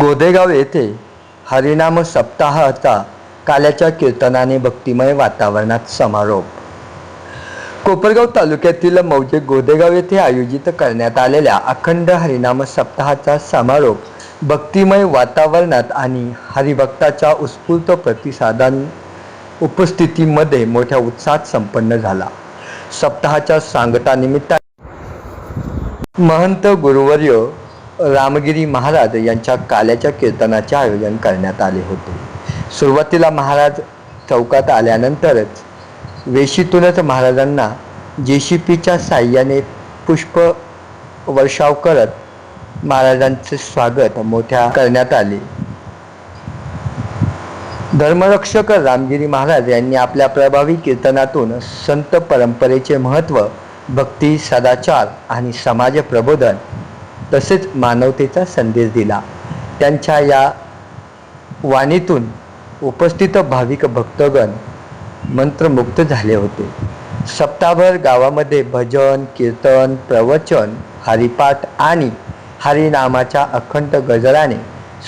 गोदेगाव येथे हरिनाम सप्ताहाचा काल्याच्या कीर्तनाने भक्तिमय वातावरणात समारोप. कोपरगाव तालुक्यातील मौजे गोदेगाव येथे आयोजित करण्यात आलेल्या अखंड हरिनाम सप्ताहाचा समारोप भक्तिमय वातावरणात आणि हरिभक्ताच्या उत्स्फूर्त प्रतिसादां उपस्थितीमध्ये मोठ्या उत्साहात संपन्न झाला. सप्ताहाच्या सांगता निमित्ताने महंत गुरुवर्य रामगिरी महाराज यांच्या काल्याच्या कीर्तनाचे आयोजन करण्यात आले होते. सुरुवातीला महाराज चौकात आल्यानंतरच वेशीतूनच महाराजांना JCPच्या साह्याने पुष्प वर्षाव करत महाराजांचे स्वागत मोठ्या करण्यात आले. धर्मरक्षक रामगिरी महाराज यांनी आपल्या प्रभावी कीर्तनातून संत परंपरेचे महत्त्व, भक्ती, सदाचार आणि समाज प्रबोधन तसेच मानवतेचा संदेश दिला. त्यांच्या या वाणीतून उपस्थित भाविक भक्तगण मंत्रमुग्ध झाले होते. सप्ताहभर गावामध्ये भजन, कीर्तन, प्रवचन, हरिपाठ आणि हरिनामाच्या अखंड गजराने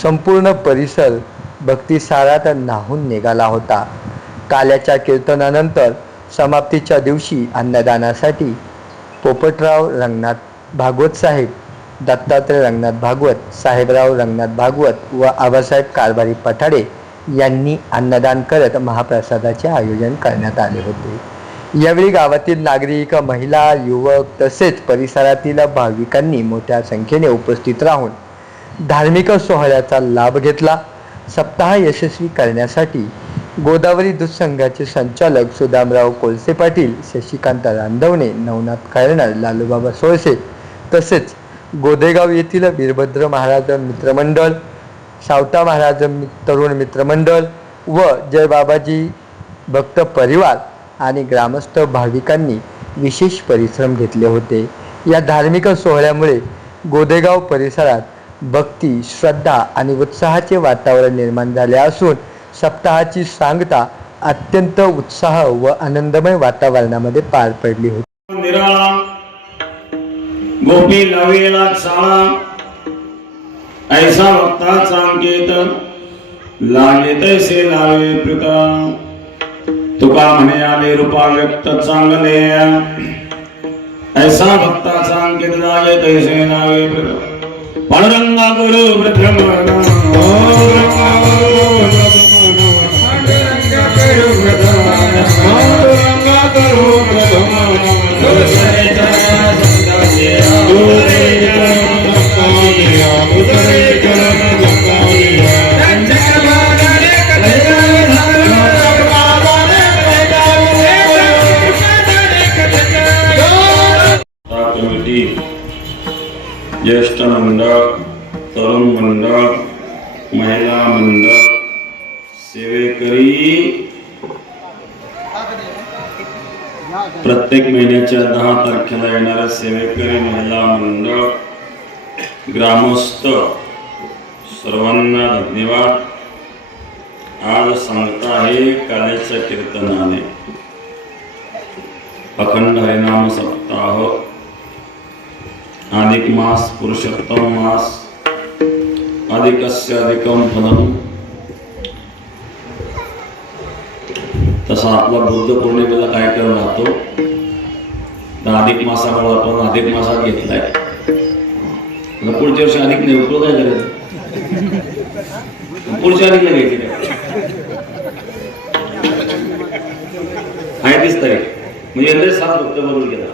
संपूर्ण परिसर भक्तिसारात न्हाऊन निघाला होता. काल्याच्या कीर्तनानंतर समाप्तीच्या दिवशी अन्नदानासाठी पोपटराव रंगनाथ भागवत साहेब, दत्तात्रय रंगनाथ भागवत, साहेबराव रंगनाथ भागवत व आबासाहेब कारभारी पठाडे यांनी अन्नदान करत महाप्रसादाचे आयोजन करण्यात आले होते. यावेळी गावातील नागरिक, महिला, युवक तसेच परिसरातील भाविकांनी मोठ्या संख्येने उपस्थित राहून धार्मिक सोहळ्याचा लाभ घेतला. सप्ताह यशस्वी करण्यासाठी गोदावरी दूध संघाचे संचालक सुदामराव कोळसे पाटील, शशिकांत रांधवणे, नवनाथ खैरनार, लालूबाबा सोळसे तसेच गोदेगाव येथील वीरभद्र महाराज मित्रमंडळ, सावता महाराज तरुण मित्रमंडळ व जय बाबाजी भक्त परिवार आणि ग्रामस्थ भाविकांनी विशेष परिश्रम घेतले होते. या धार्मिक सोहळ्यामुळे गोदेगाव परिसरात भक्ती, श्रद्धा आणि उत्साहाचे वातावरण निर्माण झाले असून सप्ताहाची सांगता अत्यंत उत्साह व आनंदमय वातावरणामध्ये पार पडली होती. गोपी लावेला साळा ऐसा भक्ता संकेत लागे तैसे लावे प्रता. तुका म्हणे आले रूपा व्यक्त चांगले ऐसा भक्ता संकेत लागे तैसे लावे प्रता. पांडुरंगा गुरु प्रथम ज्येष्ठ मंडळ, तरुण मंडळ, महिला मंडळ, सेवेकरी प्रत्येक महिन्याच्या 10 तारखेला येणाऱ्या सेवेकरी महिला मंडळ, ग्रामस्थ सर्वांना धन्यवाद. आज सांगता आहे काल्याच्या कीर्तनाने अखंड हरिनाम सप्ताह, अधिक मास, पुरुषोत्तम मास, अधिकस्य अधिकम फलम. तसा आपला बुद्ध पौर्णिमेला कार्यक्रम राहतो. तर अधिक मासामुळे आपण अधिक मासात घेतलाय. पुढच्या वर्षी अधिक नाही, उपयोग काय करायचं, पुढच्या अधिक नाही घ्यायची आहे 30 तारीख म्हणजे 7 ऑक्टोबरवर गेला.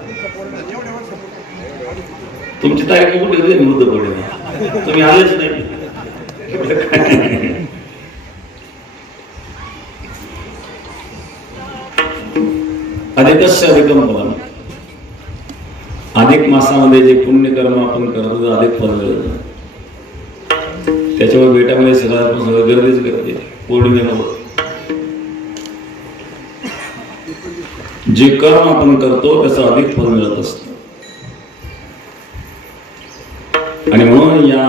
तुमची तारीख कुठे होती? बुद्ध पौर्णिमा. तुम्ही आलेच नाही. अधिकस्य अधिकम फलम. अधिक मासामध्ये जे पुण्यकर्म आपण करतो अधिक फल मिळतं. त्याच्यावर बेटामध्ये सगळं गर्दीच करते. पौर्णिमेला जे कर्म आपण करतो त्याचं अधिक फल मिळत असतं. आणि म्हणून या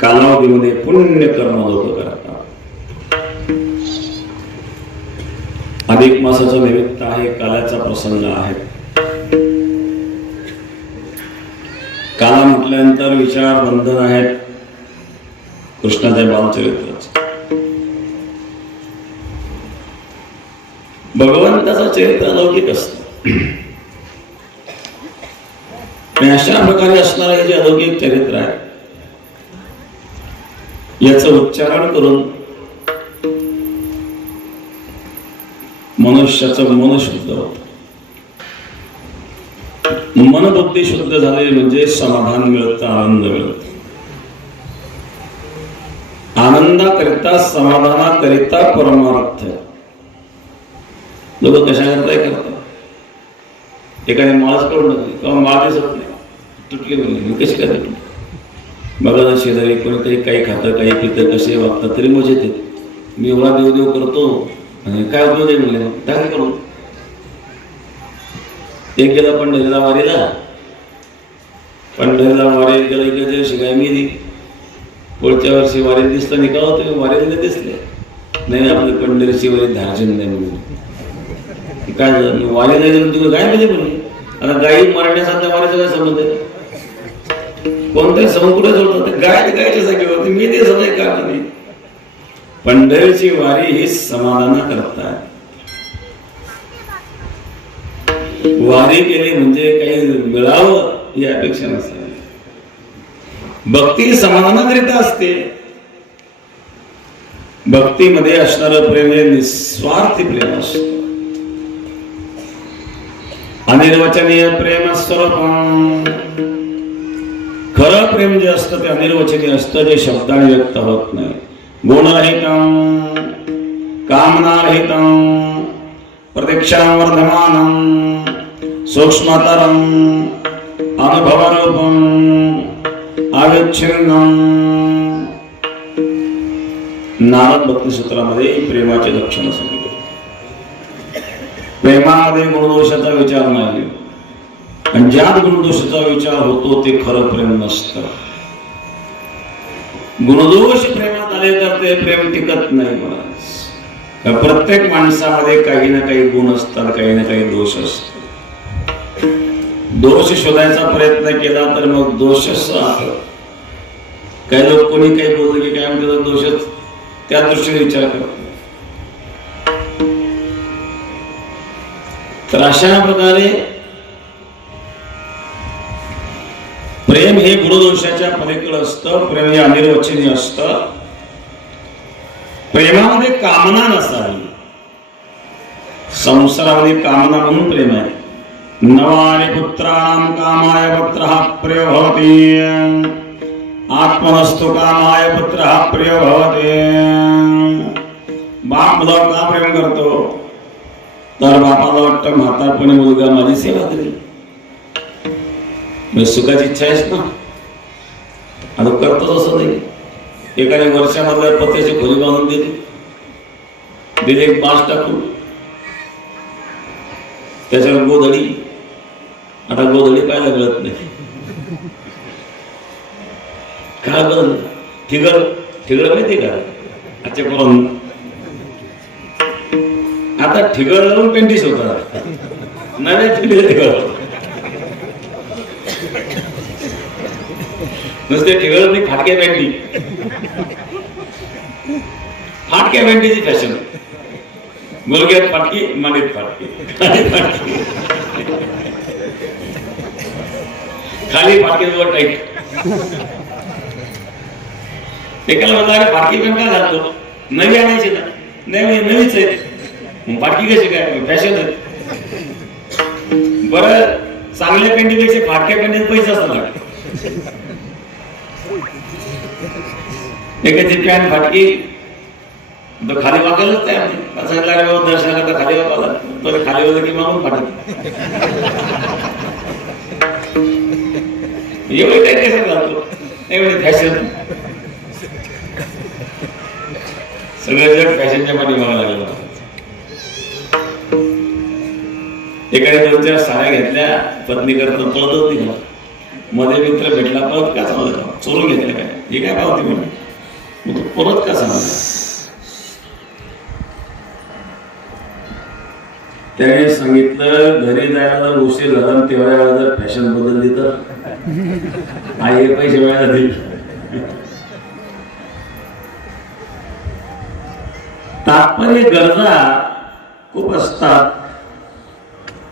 कालावधीमध्ये पुण्यकर्म लोक करतात. अधिक मासाचं निमित्त आहे, काल्याचा प्रसंग आहे. काला म्हटल्यानंतर विचार बंधन आहेत, कृष्णाच्या बालचरित्राचं. भगवंताचं चरित्र अलौकिक असतं आणि अशा प्रकारे असणारं हे जे अलौकिक चरित्र आहे याचं उच्चारण करून मनुष्याचं मन शुद्ध होतं. मनबुद्धी शुद्ध झाली म्हणजे समाधान मिळतं, आनंद मिळतो. आनंदाकरिता समाधानाकरिता परमार्थ लोक कशा करताय करतात. एखाद्या माळच करून टाकली किंवा माळ दिसत नाही, तुटली म्हणजे कशी काय तुटली. बघा ना शेजारी कोणीतरी काही खातं काही पितं कसे वागतात तरी मजेत येते. मी एवढा देव करतो आणि काय उपयोग आहे म्हणले काय करू. एक गेला पंढरीला वारीला, पंढरीला वारी गेला इकडे शिकाय मी दिली. पुढच्या वर्षी वारीत दिसलं नाही का तुम्ही वारीला दिसले नाही आपली पंढरीची वारी धार्जन नाही म्हणून काय झालं. वारीला गेलं तुला गाय म्हणजे म्हणून आता गाई मरण्यासारख्या वारीचा काय संबंध आहे. कोणत्याही समुद्र जोडतात गाय गायच्या जागेवरती मी ते समज का नाही. पंढरीची वारी ही समाधान करतात. वारी केली म्हणजे काही मिळावं ही अपेक्षा नसते. भक्ती समाधानाकरिता असते. भक्तीमध्ये असणारं प्रेम हे निस्वार्थी प्रेम असतं. अनिर्वचनीय प्रेम स्वरूपम. खरं प्रेम जे असतं ते अनिर्वचनीय असतं, जे शब्दाने व्यक्त होत नाही. गुणरहितं कामनारहितं प्रतीक्षावर्धमानं सूक्ष्मतरं अनुभवरूपं अविच्छिन्नं. नारद भक्तिसूत्रामध्ये प्रेमाचे लक्षण सांगितले. प्रेमामध्ये गुणदोषाचा विचार नाही आणि ज्यात गुणदोषाचा विचार होतो ते खरं प्रेम नसतं. गुणदोष प्रेमात आले तर ते प्रेम टिकत नाही. महाराज प्रत्येक माणसामध्ये काही ना काही गुण असतात, काही ना काही दोष असतात. दोष शोधायचा प्रयत्न केला तर मग दोषच आहे. काही लोक कोणी काही बोललं की काय म्हणतात दोषच त्या दृष्टीने विचार करतात. तर अशा प्रकारे प्रेम हे गुणदोषाच्या पलीकडे असतं. प्रेम हे अनिर्वचनीय असतं. प्रेमामध्ये कामना नसावी. संसारामध्ये कामना म्हणून प्रेम आहे. नवानि पुत्राणां कामाय पुत्रः प्रियो भवति आत्मनस्तु कामाय पुत्रः प्रियो भवति. बाप मुलावर का प्रेम करतो तर बापाला वाटतं म्हातारपणी मुलगा माझी सेवा करेल. सुखाची इच्छा आहेस ना, आता करतोच असं नाही. एखाद्या वर्षामधल्या पत्त्याची खोली बांधून दिली एक बास टाकून त्याच्यावर गोधडी. आता गोधडी पाहायला मिळत नाही. काय बरं ठिगळ ठिगळ माहिती का आजच्या करून आता ठिगळ लावून पेंटिस होतात. नव्या ठिगळ नुसते ठिगळ नाही, फाटक्या पॅन्टी. फाटक्या पॅन्टीची फॅशन. गुडघ्यात फाटकी, मानेत फाटकी, खाली फाटकी जवळ टाईट. एकाला म्हणला अरे फाटकी पॅन्ट काय घालतो, नवी आणायची ना. नाही नवीच आहे, फाटकी कशी काय फॅशन आहे. बरं चांगल्या पॅन्टीपेक्षा फाटक्या पॅन्टीत पैसे असतात. एकाची पॅन्ट फाटकी तो खाली वागायलाच तयार नाही. सांगितलं दर्शनाकरता खाली वागायला तो खाली होतं की मागून फाटत. एवढे काही केस घालतो एवढे फॅशन. सगळं जग फॅशनच्या पाठी बघायला लागलं. एकाने 2-4 साड्या घेतल्या पत्नी करता पळत होती का मध्ये मित्र भेटला परत का सांगला चोरून घेतल्या काय हे काय पावती म्हणून परत का सांगला. त्याने सांगितलं घरी जायला जर उशीर झाला तेवढ्या वेळा जर फॅशन बदलली तर आई पैसे वेळा देईल. तात्पर्य गरजा खूप असतात.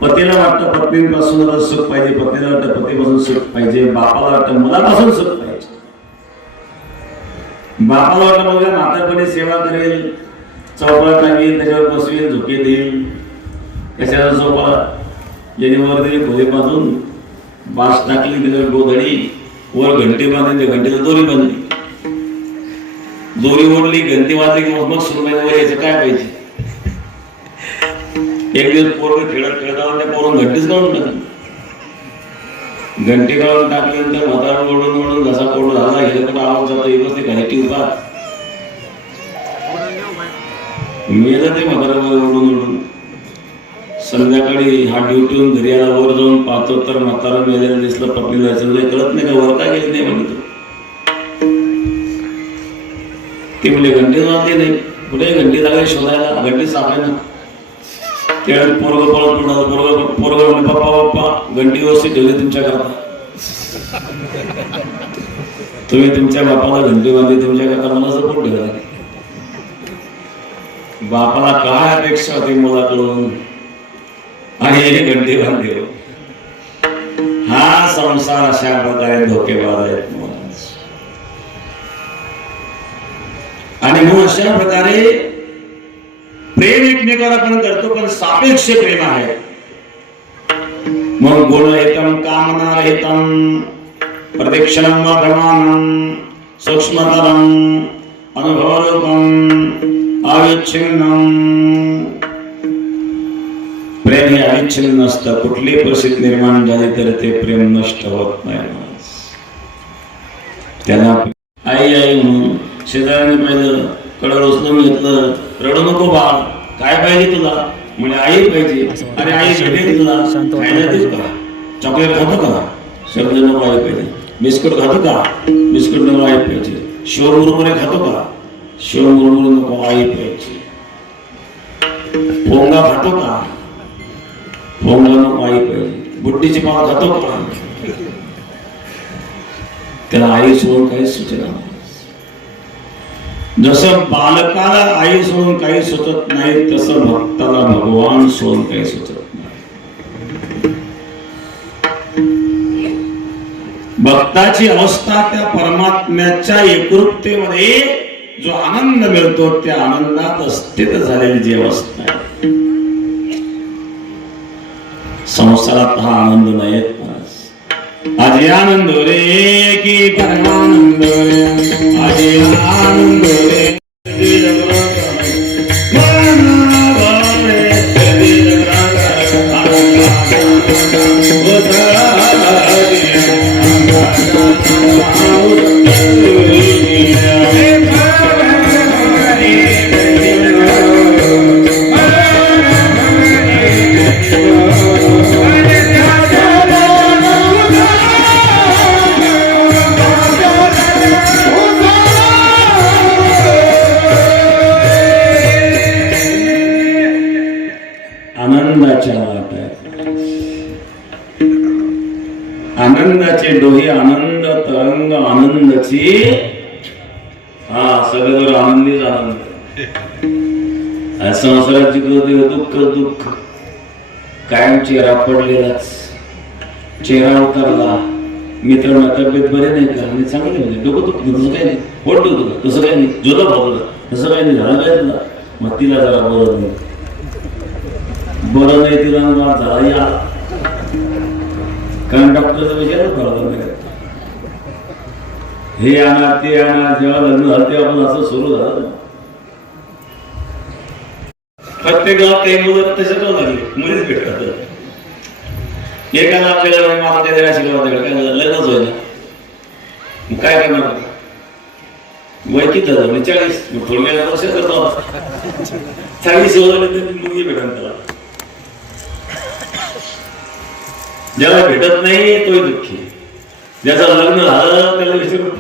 पतीला वाटतं पत्नीपासून सुख पाहिजे, पत्नीला वाटतं पतीपासून सुख पाहिजे, बापाला वाटतं मुलापासून सुख पाहिजे. बापाला वाटतं मुलगा म्हातारपणी सेवा करेल, चौपळा टाकेल, त्याच्यावर बसवेल, झोके देईल, कशाला झोपाला याने वर दिली खोली बांधून बास टाकली, त्याच्यावर गोधडी वर घंटी बांधली, त्या घंटीला दोरी बांधली, दोरी ओढली, घंटी वाजली की मग सुरू यायचं काय पाहिजे. एक दिवस पोरग खेळत खेळता त्या पोरून घंटीच काढून टाकली, घंटी काढून टाकल्यानंतर म्हातारा ओढून ओढून घसा पोट झाला, हे कुठं आवाज जातो, एकच ते घंटी उभा मेलं ते म्हातारा ओढून ओढून. संध्याकाळी हा ड्युटीहून घरी आला, वर जाऊन पाहतो तर म्हातारा मेलेलं दिसलं, पत्नी जायचं कळत नाही का वर का गेली नाही म्हणतो. ती म्हणजे घंटी वाजली नाही, कुठे घंटी लागली शोधायला, घंटी सापडेना. त्यावेळेस पोरग पळत पडलं, पोरग म्हणजे पप्पा पप्पा घंटी व्यवस्थित ठेवली तुमच्याकरता, तुम्ही तुमच्या बापाला घंटी बांधली तुमच्याकरता, मला सपोर्ट ठेवला. बापाला काय अपेक्षा होती मुलाकडून आणि हे घंटी बांधली. हा संसार अशा प्रकारे धोकेबाज आहेत आणि म्हणून अशा प्रकारे प्रेम एकमेकावर आपण करतो, पण सापेक्ष प्रेम आहे. म्हणून गुण हितम कामना हितम प्रदक्षिणम व प्रमाणम सूक्ष्मतरम अनुभवरूपम अविच्छिन्नम. प्रेम हे अविच्छिन्न असतं, कुठली परिस्थिती निर्माण झाली तर ते प्रेम नष्ट होत नाही. त्याला आई आई म्हणून शेजाऱ्याने पाहिलं, कडं उचलून घेतलं, रडू नको बाळ, काय पाहिजे तुला, म्हणजे आई पाहिजे. अरे आई भेटेल तुला, खायला देऊ का, चॉकलेट खातो का, शब्द नको आई पाहिजे. बिस्कुट खातो का, बिस्कुट नको आई पाहिजे. शिव मुरमुरे खातो का, शिव मुरमुरे नको आई पाहिजे. पोंगा खातो का, पोंगा नको आई पाहिजे. बुट्टीची पाव खातो का, त्याला आई सोडून काही सुचना. जसं बालकाला आई सोडून काही सुचत नाही, तसं भक्ताला भगवान सोडून काही सुचत नाही. भक्ताची अवस्था त्या परमात्म्याच्या एकरूपतेमध्ये जो आनंद मिळतो, त्या आनंदात स्थित झालेली जी अवस्था आहे. संसारात हा आनंद नाही. आज आनंद रे की परमानंद रे, आज आनंद रे आनंदाचे डोही, आनंद तरंग, आनंदाची हा सगळं आनंदीच आनंद. संसाराची दुःख दुःख कायम चेहरा पडलेलाच, चेहरा उतरला. मित्र तब्येत बरे नाही का, आणि चांगले म्हणजे डोकं दुखत तसं काही नाही, पोट दुखत तसं काही नाही, जोला भावलं तसं काही नाही, झालं काय तुला, मग तिला जरा बरं नाही, बरं नाही तिला झाला या, कारण डॉक्टरचा विचारच करायला नाही. हे आणा ते आणा, जेव्हा लग्न झालं तेव्हा आपण असं सुरू झालं. प्रत्येक गावात काही मुलं तसे तो लागले, मुलीच भेटतात. एकाला आपल्याला मला त्या आशीर्वाद काय लग्नच होईल, काय करणार, वय किती झालं, 40, थोडक्यात वर्ष करतो, 40 मुलगी भेटणार त्याला. ज्याला भेटत नाही तोही दुःखी, ज्याचं लग्न झालं त्याला विचारून.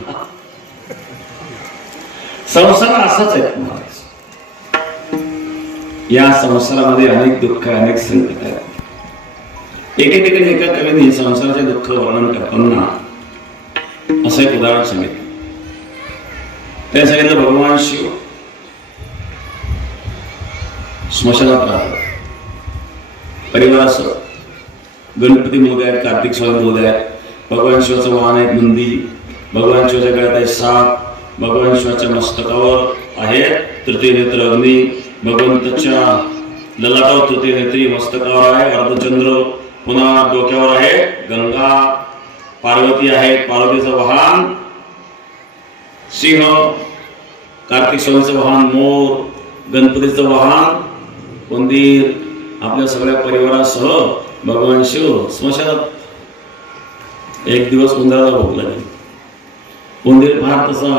संसार असाच आहे. या संसारामध्ये अनेक दुःख, अनेक संकट आहेत. एके ठिकाणी एका कवीने संसाराचे दुःख वर्णन करताना असं एक उदाहरण सांगितलं. त्या सांगितलं, भगवान शिव स्मशानात राहतात परिवारासह. गणपती मोदय आहेत, कार्तिक स्वामी मोदय आहेत, भगवान शिवाचं वाहन आहे नंदी, भगवान शिवाच्या गळ्यात आहे साप, भगवान शिवाच्या मस्तकावर आहे तृतीय नेत्र अग्नी, भगवंताच्या ललाटावर तृतीय नेत्री, मस्तकावर आहे अर्धचंद्र, पुन्हा डोक्यावर आहे गंगा, पार्वती आहे, पार्वतीचं वाहन सिंह, कार्तिक स्वामीचं वाहन मोर, गणपतीचं वाहन उंदीर. आपल्या सगळ्या परिवारासह भगवान शिव स्मशानात. एक दिवस उंदराला भूक लागली. उंदीर फार तसा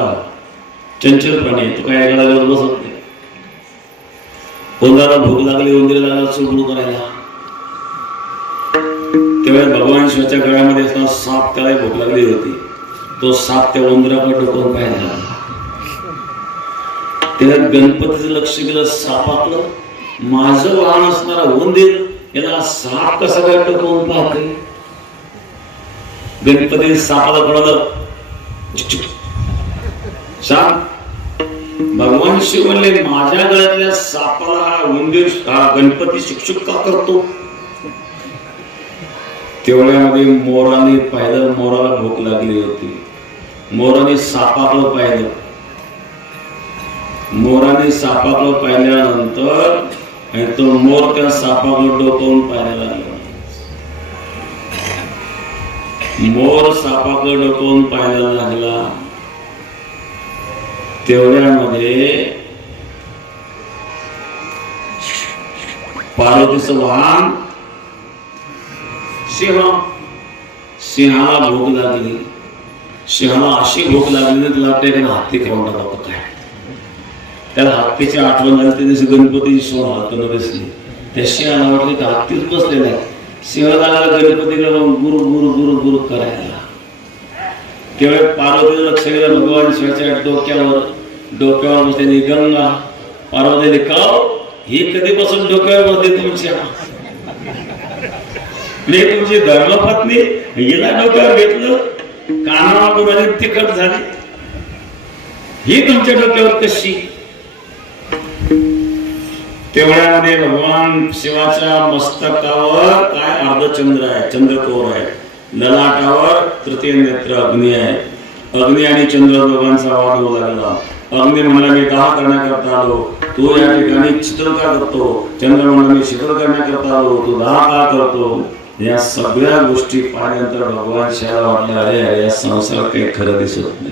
चंचल प्राणी आहे, तो काय एका जागेवर बसत नाही. उंदराला भूक लागली, उंदीराला लागला सुरू करायला. तेव्हा भगवान शिवाच्या गळ्यामध्ये असताना साप त्याला भूक लागली होती. तो साप त्या उंदराकडे डोकून पाहायला लागला. तेव्हा गणपतीचं लक्ष गेलं सापाकडं. माझं वाहन असणारा उंदीर याला साप कसा काय डोकवून पाहते. गणपती सापाला कळलं. साप भगवान शिव म्हणले माझ्या गळ्यातल्या सापाला हा उंदीर हा गणपती शिक्षक का करतो. तेवढ्यामध्ये मोराने पाहिलं, मोराला भूक लागली होती. मोराने सापाकडं पाहिलं. मोराने सापाकडं पाहिल्यानंतर आणि तो मोर त्या सापाकडं डोकावून पाहायला लागला. मोर सापाकडं डोकावून पाहायला लागला. तेवढ्यामध्ये पार्वतीचं वाहन सिंह. सिंहाला भूक लागली. सिंहाला अशी भूक लागली ना तुला वाटतं हत्ती खाऊन टाकावं काय. त्याला हत्तीची आठवण झाली. त्या दिवशी गणपतीची सोन हातानं बसली. त्या सिंहाला वाटलं की हत्तीच बसलेला आहे. सिंह लागला गणपतीला गुरु गुरु गुरु गुरु करायला. तेव्हा पार्वतीचं लक्ष गेलं भगवान शिवाच्या डोक्यावर बसलेली गंगा. पार्वतीने कळव ही कधीपासून डोक्यावर बसते तुमच्या. तुमची धर्मपत्नी हिला डोक्यावर घेतलं, कानावर तिखट झाली. ही तुमच्या डोक्यावर कशी. तेवढ्यामध्ये भगवान शिवाच्या मस्तकावर काय अर्धचंद्र आहे, चंद्रकोर आहे. ललाटावर तृतीय नेत्र अग्नी आहे. अग्नी आणि चंद्र दोघांचा वाद होऊ लागला. अग्नी म्हणला मी दाह करण्याकरता आलो, तू या ठिकाणी शीतल का करतो. चंद्र म्हणला मी शीतल करण्याकरता आलो, तू दाह का करतो. या सगळ्या गोष्टी पाहिल्यानंतर भगवान शिवाला वाटलं अरे अरे या संसार काही खरं दिसत नाही.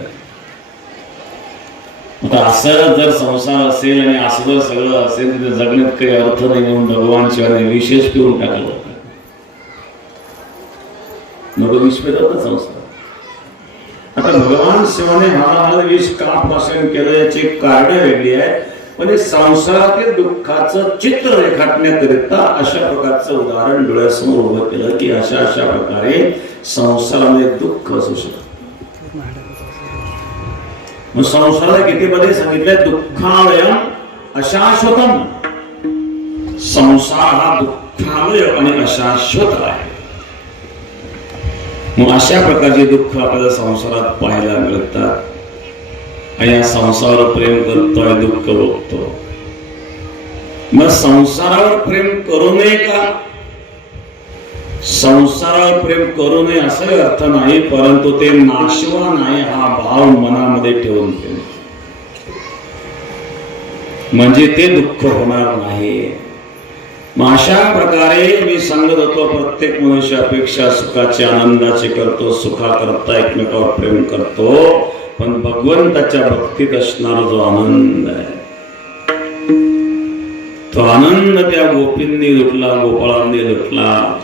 आता असं जर संसार असेल आणि असं जर सगळं असेल तर जगण्यात काही अर्थ नाही म्हणून भगवान शिवाने विशेष पिऊन टाकलं. मग विष पेरत संसार. आता भगवान शिवाने मला विष का भाषण केलं याची कारण वेगळी आहे. पण संसारातील दुःखाचं चित्र रेखाटण्याकरिता अशा प्रकारचं उदाहरण डोळ्यासमोर उभं केलं की अशा अशा प्रकारे संसारामध्ये दुःख असू शकतं. मग संसाराला कितीमध्ये सांगितलंय दुःखालयम अशाश्वतम. संसार हा दुःखालय आणि अशाश्वत आहे. मग अशा प्रकारचे दुःख आपल्याला संसारात पाहायला मिळतात. आणि या संसारावर प्रेम करतोय, दुःख भोगतो. मग संसारावर प्रेम करू नये का. संसारावर प्रेम करू नये असा अर्थ नाही, परंतु ते नाशवान आहे हा भाव मनामध्ये ठेवून म्हणजे ते दुःख होणार नाही. मग अशा प्रकारे मी सांगत होतो प्रत्येक मनुष्य अपेक्षा सुखाची आनंदाची करतो. सुखा करता एकमेकावर प्रेम करतो. पण भगवंताच्या भक्तीत असणारा जो आनंद आहे तो आनंद त्या गोपींनी लुटला, गोपाळांनी लुटला.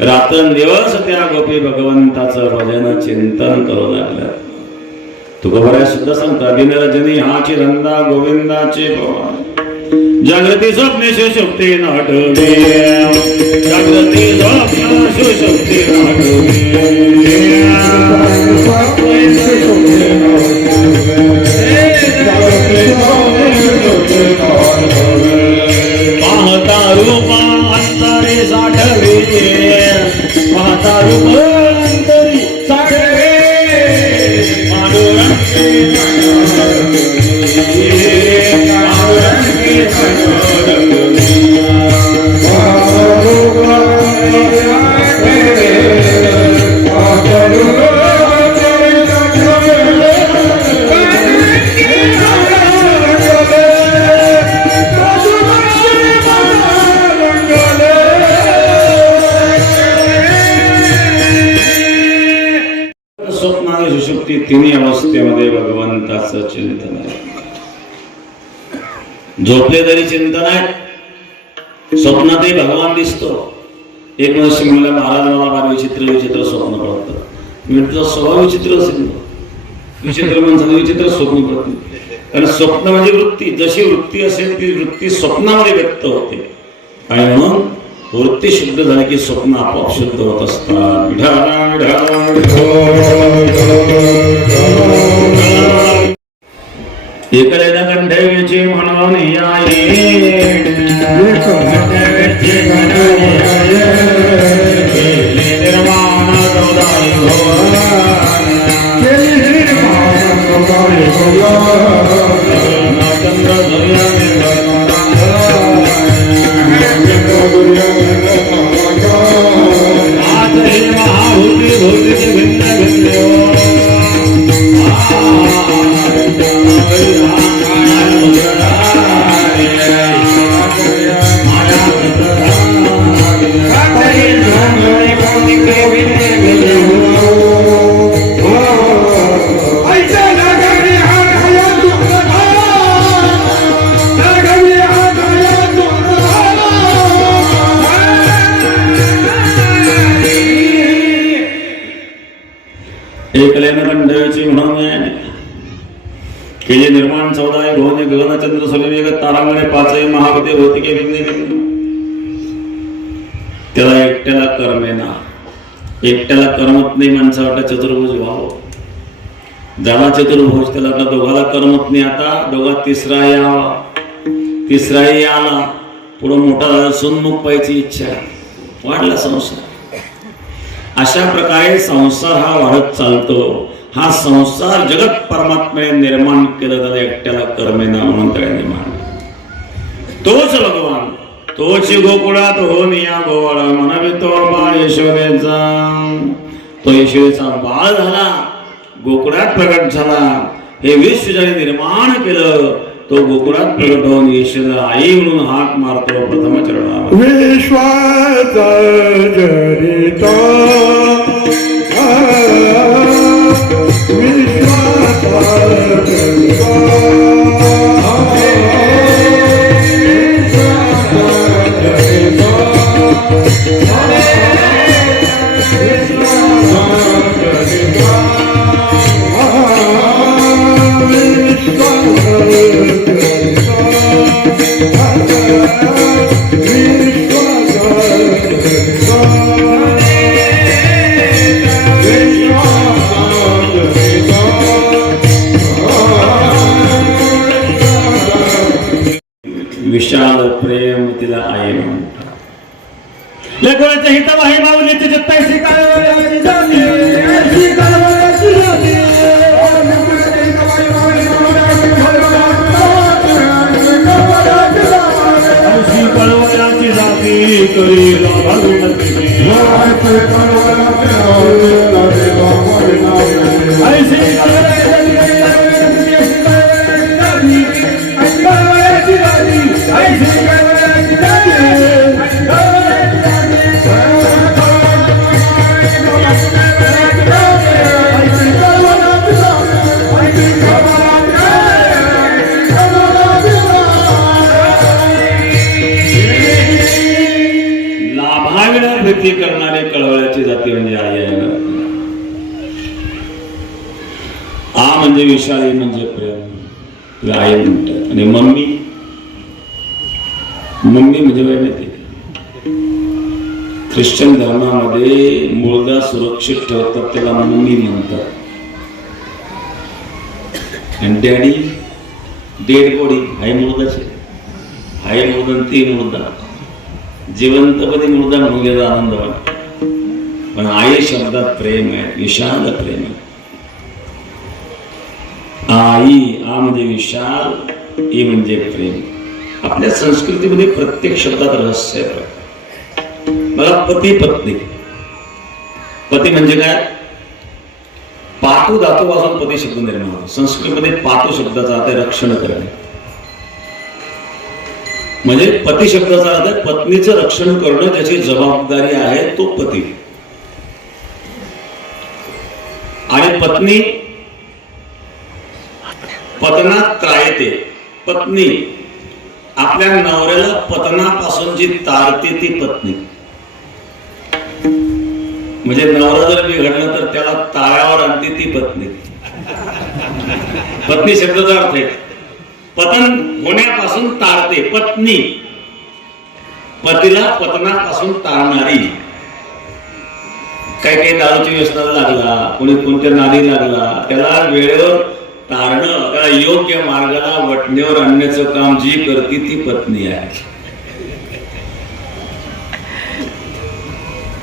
रात्रंदिवस त्या गोपी भगवंताचं भजन चिंतन करू लागल्या. तुकोबराय सुद्धा सांगतात दिनरजनी हाची धंदा गोविंदाचे भवन. जागृती स्वप्ने सुषुप्ती नाटवे. जागृती स्वप्न सुषुप्ती नाटवे. पाहता रूपा अंतरी साठवे. पाहता रूप अंतरी साठवे. पांडुरंगे पांडुरंगे पांडुरंगे तिन्ही अवस्थेमध्ये भगवंताचं चिंतन आहे. झोपले तरी चिंतन आहे, स्वप्नातही भगवान दिसतो. एक वर्षी म्हणलं महाराज मला फार विचित्र विचित्र स्वप्न पडतं. मी तुझा स्वभाव विचित्र असेल, विचित्र माणसाला विचित्र स्वप्न पडते. कारण स्वप्न म्हणजे वृत्ती, जशी वृत्ती असेल ती वृत्ती स्वप्नामध्ये व्यक्त होते. आणि म्हणून वृत्ती शुद्ध झाली की स्वप्न आपोआप शुद्ध होत असतात. एकलेना कंठेची म्हणून एकलेना कंठेची म्हणून के जे निर्माण 14 भुवने गगनचंद्र सूर्यमेघ तारांगणे 5 महाभूते भौतिके विज्ञाने. त्याला एकट्याला कर्मेना, एकट्याला करमत नाही. माणसं वाटतं चतुर्भुज व्हावं, झाला चतुर्भुज, त्याला वाटलं दोघाला करमत नाही. आता दोघात तिसरा यावा, तिसराही आला. पुढं मोठा झाला, सुन्मुख पाहायची इच्छा, वाढला संसार. अशा प्रकारे संसार हा वाढत चालतो. हा संसार जगत परमात्म्याने निर्माण केलं, त्याला एकट्याला कर्मेना म्हणून त्याने निर्माण. तोच भगवान, तोच गोकुळात हो निया गोवाळ म्हणावे तो बाळ यशोदेचा. तो यशोदेचा बाळ झाला, गोकुळात प्रकट झाला. हे विश्व ज्याने निर्माण केलं तो गोकुळात प्रकट होऊन यशोदा आई म्हणून हाक मारतो प्रथम चरणावर. विश्वात जरिता विशाल प्रेम तिला आई म्हणतात. लेकराच्या हिताला हे माऊलीचे चित्तायचे काय कळवळ्याची जाती करी प्रीती करणारे कळवळ्याची जाती म्हणजे आई आहे. आ म्हणजे विशाळी म्हणजे प्रेम, आई म्हणतात. आणि मम्मी, मम्मी म्हणजे काय माहिती, ख्रिश्चन धर्मामध्ये मुलगा सुरक्षित ठेवतात त्याला मम्मी म्हणतात. आणि डॅडी डेड बॉडी आई मुलगाचे, आई मुलगा ती मुलगा जिवंतपणे मुलगा म्हणून गेला आनंद वाटतो. पण आई शब्दात प्रेम आहे, विशाल प्रेम आहे. आई आ म्हणजे विशाल, ई म्हणजे प्रेम. आपल्या संस्कृतीमध्ये प्रत्येक शब्दात रहस्य आहे. मला पती पत्नी, पती म्हणजे काय, पातू धातूपासून पती शब्द निर्माण होतो. संस्कृतमध्ये पातू शब्दाचा अर्थ रक्षण करणे, म्हणजे पती शब्दाचा अर्थ पत्नीचं रक्षण करणं, ज्याची जबाबदारी आहे तो पती. आणि पत्नी पतनात त्रायते. पत्नी आपल्या नवऱ्याला पतनापासून जी तारते ती पत्नी. म्हणजे नवरा जर बिघडला तर त्याला ताळ्यावर आणते ती पत्नी. पत्नी शब्दाचा अर्थ आहे पतन होण्यापासून तारते. पत्नी पतीला पतनापासून तारणारी. काही दारूची व्यसनाला लागला, कोणी कोणत्या नादी लागला, त्याला वेळेवर तारणं, त्याला योग्य मार्गाला वटणीवर आणण्याचं काम जी करते ती पत्नी आहे.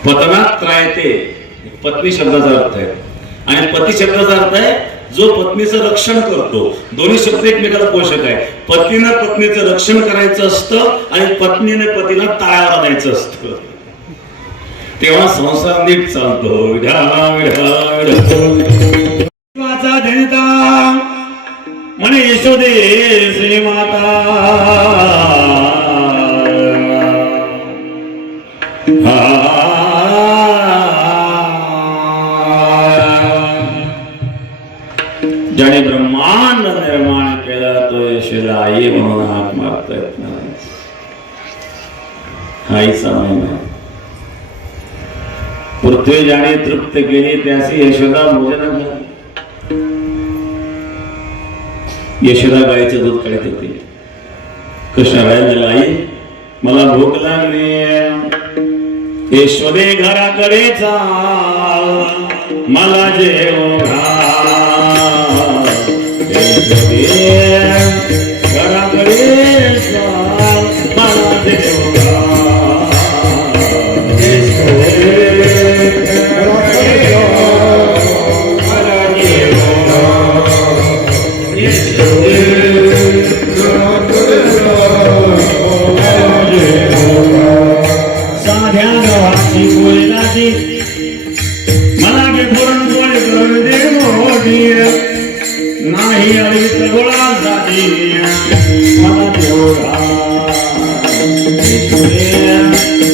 पतनात त्रायते पत्नी शब्दाचा अर्थ आहे. आणि पती शब्दाचा अर्थ आहे जो पत्नीचं रक्षण करतो. दोन्ही शब्द एकमेकाला पोषक आहे. पतीनं पत्नीचं रक्षण करायचं असतं आणि पत्नीने पतीला ताळ्यावर आणायचं असतं. तेव्हा संसार नीट चालतो. वाचा धनिता म्हणे यशोदे श्री माता. ज्याने ब्रह्मांड निर्माण केला तो यशोदा आई म्हणून हाक मारता येत नाही. आईचा महिमा. पृथ्वी ज्याने तृप्त केली त्याची यशोदा भोजन झाली. यशोदा गाईचं दूध काढत होती. कृष्ण राहिलेला आई मला भूक लागली. यशोदे घराकडे चाल मला जेव घाल. यशोदे घराकडे चाल मला जेव घाल. यशोदे साध्या गव्हाची पोळी मला घे पुरणपोळी करून दे मोठी. नाही आली तर गोळा जाती मला तेवढा.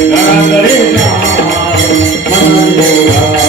घराकडे जा मला तेवढा.